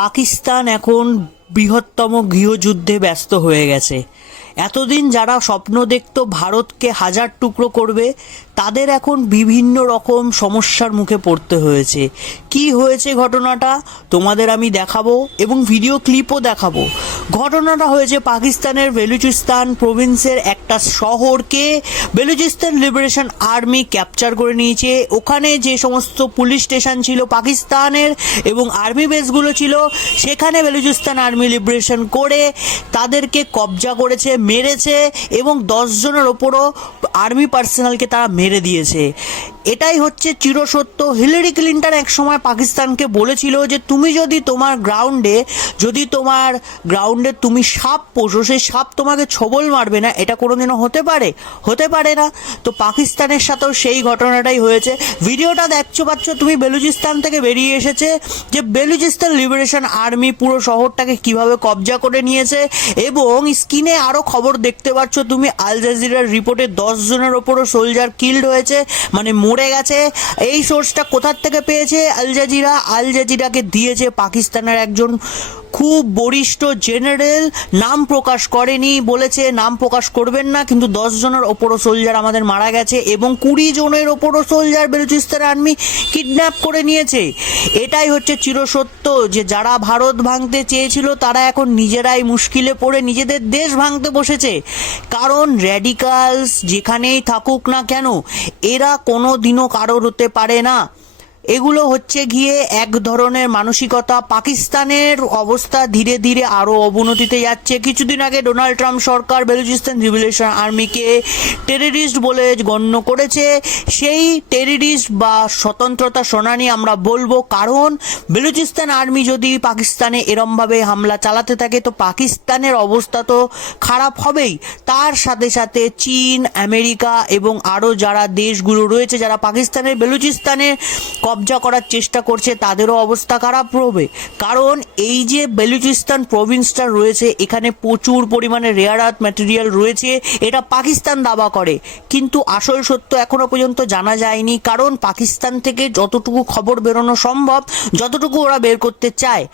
পাকিস্তান এখন বৃহত্তম গৃহযুদ্ধে ব্যস্ত হয়ে গেছে। এতদিন যারা স্বপ্ন দেখতো ভারতকে হাজার টুকরো করবে, তাদের এখন বিভিন্ন রকম সমস্যার মুখে পড়তে হয়েছে। কি হয়েছে ঘটনাটা তোমাদের আমি দেখাবো এবং ভিডিও ক্লিপও দেখাবো। ঘটনাটা হয়েছে পাকিস্তানের বেলুচিস্তান প্রভিন্সের একটা শহরকে বেলুচিস্তান লিবারেশন আর্মি ক্যাপচার করে নিয়েছে। ওখানে যে সমস্ত পুলিশ স্টেশন ছিল পাকিস্তানের এবং আর্মি বেসগুলো ছিল, সেখানে বেলুচিস্তান আর্মি লিবারেশন করে তাদেরকে কবজা করেছে, মেরেছে এবং 10 জনের ওপরও আর্মি পার্সোনালকে তারা মেরে দিয়েছে। এটাই হচ্ছে চিরসত্য। হিলারি ক্লিন্টন এক সময় পাকিস্তানকে বলেছিল যে তুমি যদি তোমার গ্রাউন্ডে তুমি সাপ পোষো, সেই সাপ তোমাকে ছোবল মারবে না, এটা কোনোদিনও হতে পারে না। তো পাকিস্তানের সাথেও সেই ঘটনাটাই হয়েছে। ভিডিওটা দেখছো পাচ্ছ তুমি, বেলুচিস্তান থেকে বেরিয়ে এসেছে যে বেলুচিস্তান লিবারেশন আর্মি পুরো শহরটাকে কিভাবে কবজা করে নিয়েছে। এবং স্ক্রিনে আরও খবর দেখতে পাচ্ছ তুমি, আল জাজিরার রিপোর্টে 10 জনের ওপরও সোলজার কিল্ড হয়েছে, মানে মরে গেছে। এই সোর্সটা কোথার থেকে পেয়েছে? আল জাজিরাকে দিয়েছে পাকিস্তানের একজন খুব বরিষ্ঠ জেনারেল। নাম প্রকাশ করেনি, বলেছে নাম প্রকাশ করবেন না, কিন্তু 10 জনের ওপরও সোলজার আমাদের মারা গেছে এবং 20 জনের ওপরও সোলজার বেলুচিস্তান আর্মি কিডন্যাপ করে নিয়েছে। এটাই হচ্ছে চিরসত্য যে যারা ভারত ভাঙতে চেয়েছিল তারা এখন নিজেরাই মুশকিলে পড়ে নিজেদের দেশ ভাঙতে বসেছে। কারণ র্যাডিকালস যেখানেই থাকুক না কেন, এরা কোনো দিনও কারোর হতে পারে না। এগুলো হচ্ছে গিয়ে এক ধরনের মানসিকতা। পাকিস্তানের অবস্থা ধীরে ধীরে আরও অবনতিতে যাচ্ছে। কিছুদিন আগে ডোনাল্ড ট্রাম্প সরকার বেলুচিস্তান লিবারেশন আর্মিকে টেররিস্ট বলে গণ্য করেছে। সেই টেররিস্ট বা স্বতন্ত্রতা সেনানি আমরা বলবো, কারণ বেলুচিস্তান আর্মি যদি পাকিস্তানে এরমভাবে হামলা চালাতে থাকে তো পাকিস্তানের অবস্থা তো খারাপ হবেই। তার সাথে সাথে চীন, আমেরিকা এবং আরও যারা দেশগুলো রয়েছে যারা পাকিস্তানের বেলুচিস্তানে কবজা করার চেষ্টা করছে, তাদেরও অবস্থা খারাপ হবে। কারণ এই যে বেলুচিস্তান প্রভিন্সটা রয়েছে, এখানে প্রচুর পরিমাণে রেয়ার আর্থ ম্যাটেরিয়াল রয়েছে, এটা পাকিস্তান দাবা করে, কিন্তু আসল সত্য এখনো পর্যন্ত জানা যায়নি। কারণ পাকিস্তান থেকে যতটুকু খবর বেরোনো সম্ভব, যতটুকু ওরা বের করতে চায়,